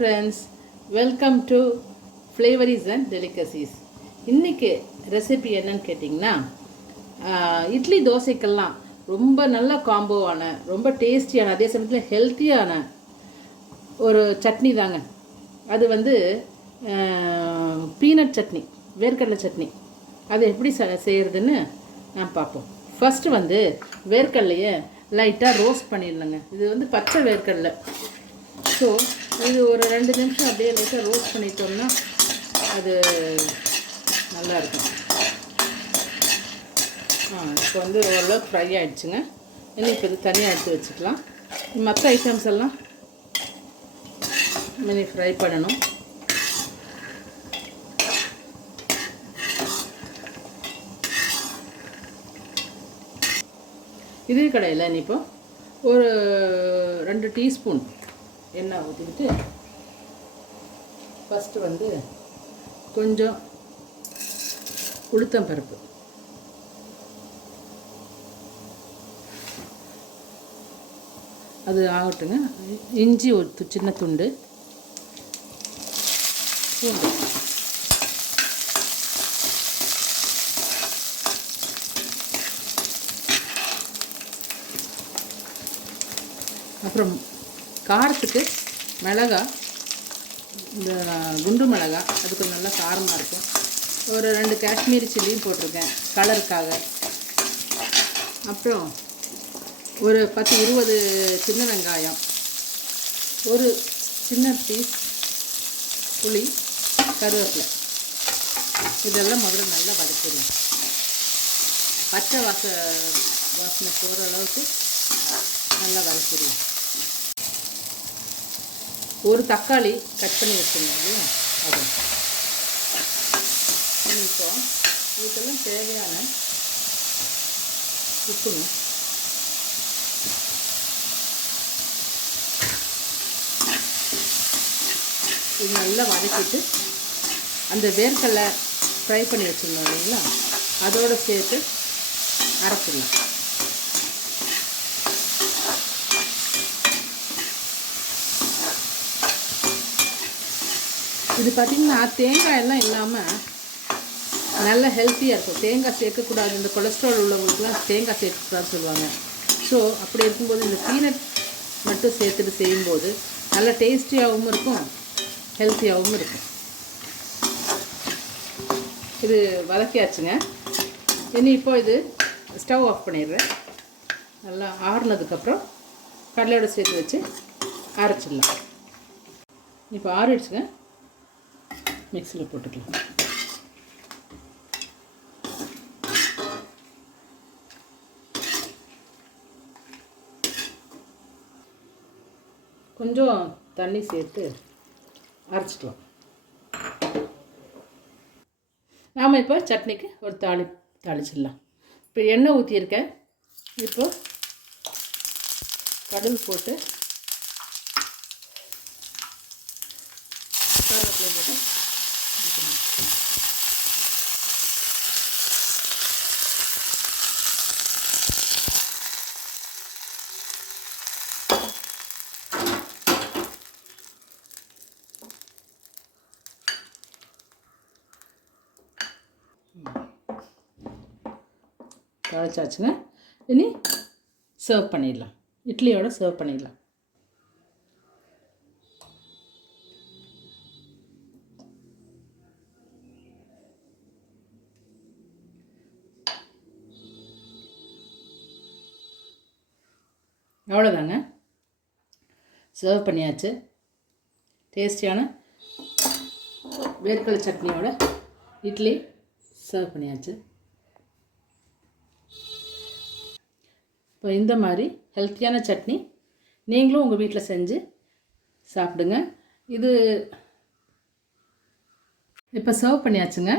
Friends, welcome to flavours and delicacies. இன்றைக்கி recipe என்னன்னு கேட்டிங்கன்னா, இட்லி தோசைக்கெல்லாம் ரொம்ப நல்ல காம்போவான, ரொம்ப டேஸ்டியான, அதே சமயத்தில் ஹெல்த்தியான ஒரு சட்னி தாங்க. அது வந்து பீனட் சட்னி, வேர்க்கடலை சட்னி. அது எப்படி செய்கிறதுன்னு நான் பார்ப்போம். ஃபஸ்ட்டு வந்து வேர்க்கடலையை லைட்டாக ரோஸ்ட் பண்ணிடணுங்க. இது வந்து பச்சை வேர்க்கடலை. ஸோ இது ஒரு 2 நிமிஷம் அப்படியே லைட்டாக ரோஸ்ட் பண்ணிட்டோம்னா அது நல்லாயிருக்கும். இப்போ வந்து ஓரளவுக்கு ஃப்ரை ஆகிடுச்சுங்க. இன்னும் இப்போ இது தனியாக எடுத்து வச்சுக்கலாம். மற்ற ஐட்டம்ஸ் எல்லாம் மினி ஃப்ரை பண்ணணும். இதே கடையில் இப்போ ஒரு 2 டீஸ்பூன் எண்ணெய் ஊற்றிக்கிட்டு ஃபஸ்ட்டு வந்து கொஞ்சம் உளுத்தம் பருப்பு, அது ஆகட்டுங்க. இஞ்சி ஒரு சின்ன துண்டு, பூண்டு, அப்புறம் காரத்துக்கு மிளகா, இந்த குண்டு மிளகா, அது கொஞ்சம் நல்லா காரமாக இருக்கும். ஒரு 2 காஷ்மீரி சில்லியும் போட்டிருக்கேன் கலருக்காக. அப்புறம் ஒரு 10-20 சின்ன வெங்காயம், ஒரு சின்ன பீஸ் புளி, கருவேப்பிலை, இதெல்லாம் முதல்ல நல்லா வதக்கிடுவோம். பச்சை வாசனை போகிற அளவுக்கு நல்லா வதக்கிடுவோம். ஒரு தக்காளி கட் பண்ணி வச்சுருந்தோம் இல்லையா, அது இப்போ இதுக்கெல்லாம் தேவையான உப்புங்க. இது நல்லா வதக்கிட்டு அந்த வேர்க்கடலை ஃப்ரை பண்ணி வச்சுருந்தோம் இல்லைங்களா, அதோடு சேர்த்து அரைச்சிடலாம். இது பார்த்திங்கன்னா தேங்காயெல்லாம் இல்லாமல் நல்ல ஹெல்த்தியாக இருக்கும். தேங்காய் சேர்க்கக்கூடாது, இந்த கொலஸ்ட்ரால் உள்ளவங்களுக்குலாம் தேங்காய் சேர்க்கக்கூடாதுன்னு சொல்லுவாங்க. ஸோ அப்படி இருக்கும்போது இந்த பீனட் மட்டும் சேர்த்துட்டு செய்யும்போது நல்ல டேஸ்டியாகவும் இருக்கும், ஹெல்த்தியாகவும் இருக்கும். இது வதக்கியாச்சுங்க. இனி இப்போ இது ஸ்டவ் ஆஃப் பண்ணிடுறேன். நல்லா ஆறுனதுக்கப்புறம் கடலையோடு சேர்த்து வச்சு அரைச்சிடலாம். இப்போ ஆறிடுச்சுங்க, மிக்ஸியில் போட்டுக்கலாம். கொஞ்சம் தண்ணி சேர்த்து அரைச்சிக்கலாம். நாம் இப்போ சட்னிக்கு ஒரு தாளிச்சிடலாம். இப்போ எண்ணெய் ஊற்றியிருக்கேன். இப்போ கடுகு போட்டு கருவேப்பிலை போட்டு தாளிச்சாச்சுங்க. இனி சர்வ் பண்ணிடலாம், இட்லியோடு சர்வ் பண்ணிடலாம். அவ்வளோதாங்க, சர்வ் பண்ணியாச்சு. டேஸ்டியான வேர்க்கடலை சட்னியோட இட்லி சர்வ் பண்ணியாச்சு. இப்போ இந்த மாதிரி ஹெல்த்தியான சட்னி நீங்களும் உங்கள் வீட்டில் செஞ்சு சாப்பிடுங்க. இது இப்போ சர்வ் பண்ணியாச்சுங்க.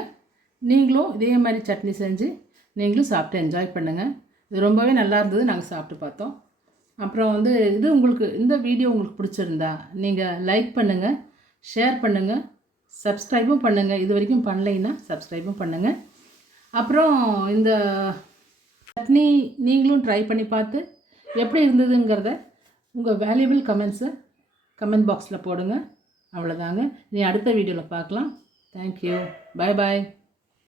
நீங்களும் இதே மாதிரி சட்னி செஞ்சு நீங்களும் சாப்பிட்டு என்ஜாய் பண்ணுங்கள். இது ரொம்பவே நல்லா இருந்தது, நாங்கள் சாப்பிட்டு பார்த்தோம். அப்புறம் வந்து இந்த வீடியோ உங்களுக்கு பிடிச்சிருந்தா நீங்கள் லைக் பண்ணுங்கள், ஷேர் பண்ணுங்கள், சப்ஸ்கிரைபும் பண்ணுங்கள். இது வரைக்கும் பண்ணலைன்னா சப்ஸ்கிரைபும் பண்ணுங்கள். அப்புறம் இந்த சட்னி நீங்களும் ட்ரை பண்ணி பார்த்து எப்படி இருந்ததுங்கிறத உங்கள் வேல்யூபிள் கமெண்ட்ஸை கமெண்ட் பாக்ஸில் போடுங்க. அவ்வளோதாங்க. நீ அடுத்த வீடியோவில் பார்க்கலாம். தேங்க்யூ. பாய் பாய்.